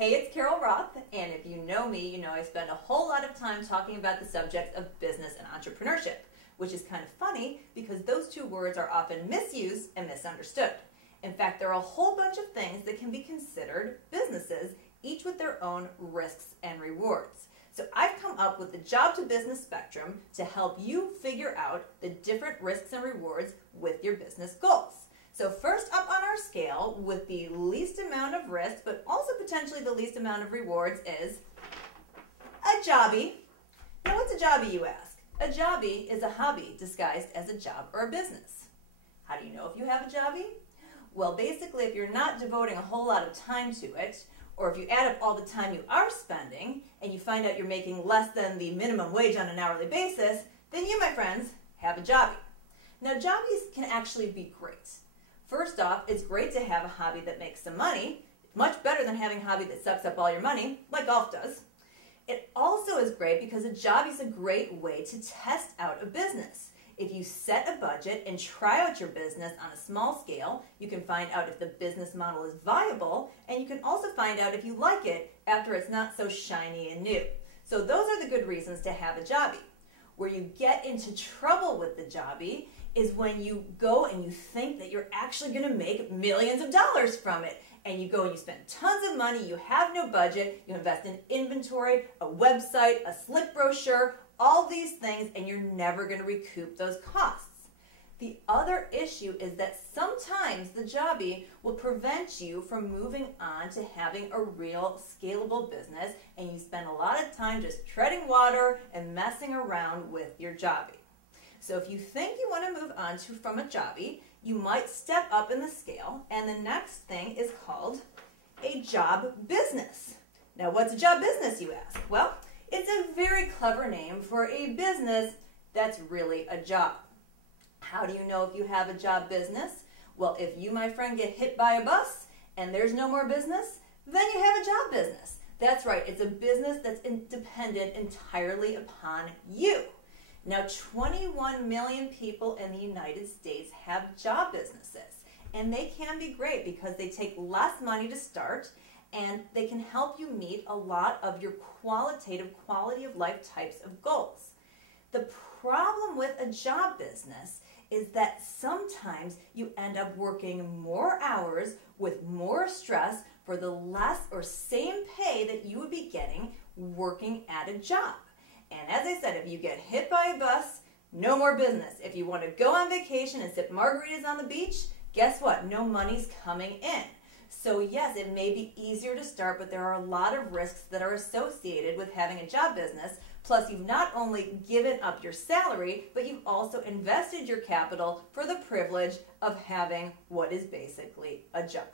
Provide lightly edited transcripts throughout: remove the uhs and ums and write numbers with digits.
Hey, it's Carol Roth, and if you know me, you know I spend a whole lot of time talking about the subject of business and entrepreneurship, which is kind of funny because those two words are often misused and misunderstood. In fact, there are a whole bunch of things that can be considered businesses, each with their own risks and rewards. So I've come up with the job to business spectrum to help you figure out the different risks and rewards with your business goals. So first up on our scale with the least amount of risk, but also potentially the least amount of rewards is a jobbie. Now what's a jobbie, you ask? A jobbie is a hobby disguised as a job or a business. How do you know if you have a jobbie? Well, basically if you're not devoting a whole lot of time to it, or if you add up all the time you are spending and you find out you're making less than the minimum wage on an hourly basis, then you, my friends, have a jobbie. Now jobbies can actually be great. First off, it's great to have a hobby that makes some money, much better than having a hobby that sucks up all your money, like golf does. It also is great because a jobbie is a great way to test out a business. If you set a budget and try out your business on a small scale, you can find out if the business model is viable, and you can also find out if you like it after it's not so shiny and new. So those are the good reasons to have a jobbie. Where you get into trouble with the jobbie is when you go and you think that you're actually going to make millions of dollars from it. And you go and you spend tons of money, you have no budget, you invest in inventory, a website, a slick brochure, all these things, and you're never going to recoup those costs. The other issue is that sometimes the jobbie will prevent you from moving on to having a real scalable business, and you spend a lot of time just treading water and messing around with your jobbie. So if you think you want to move on from a jobbie, you might step up in the scale, and the next thing is called a job business. Now what's a job business, you ask? Well, it's a very clever name for a business that's really a job. How do you know if you have a job business? Well, if you, my friend, get hit by a bus and there's no more business, then you have a job business. That's right, it's a business that's dependent entirely upon you. Now, 21 million people in the United States have job businesses, and they can be great because they take less money to start, and they can help you meet a lot of your qualitative quality of life types of goals. The problem with a job business is that sometimes you end up working more hours with more stress for the less or same pay that you would be getting working at a job. And as I said, if you get hit by a bus, no more business. If you want to go on vacation and sip margaritas on the beach, guess what? No money's coming in. So yes, it may be easier to start, but there are a lot of risks that are associated with having a job business. Plus, you've not only given up your salary, but you've also invested your capital for the privilege of having what is basically a job.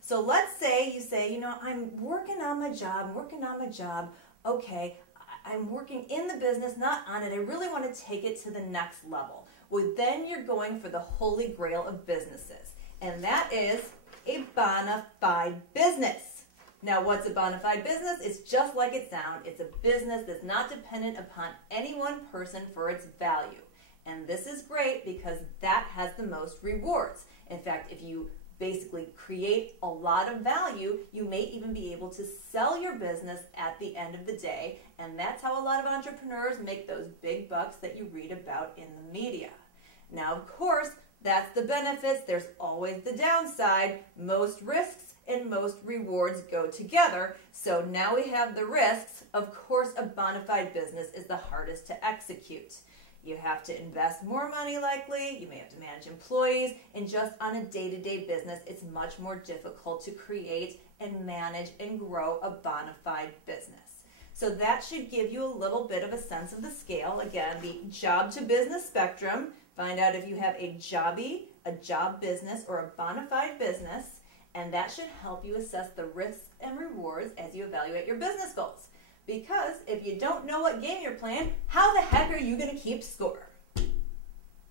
So let's say you say, you know, I'm working on my job, okay, I'm working in the business, not on it. I really want to take it to the next level. Well, then you're going for the holy grail of businesses, and that is a bona fide business. Now, what's a bona fide business? It's just like it sounds. It's a business that's not dependent upon any one person for its value. And this is great because that has the most rewards. In fact, if you basically create a lot of value, you may even be able to sell your business at the end of the day, and that's how a lot of entrepreneurs make those big bucks that you read about in the media. Now, of course, that's the benefits. There's always the downside. Most risks and most rewards go together. So now we have the risks. Of course, a bona fide business is the hardest to execute. You have to invest more money likely, you may have to manage employees, and just on a day-to-day business, it's much more difficult to create and manage and grow a bona fide business. So that should give you a little bit of a sense of the scale. Again, the job to business spectrum. Find out if you have a jobbie, a job business, or a bona fide business, and that should help you assess the risks and rewards as you evaluate your business goals. Because if you don't know what game you're playing, how the heck are you going to keep score?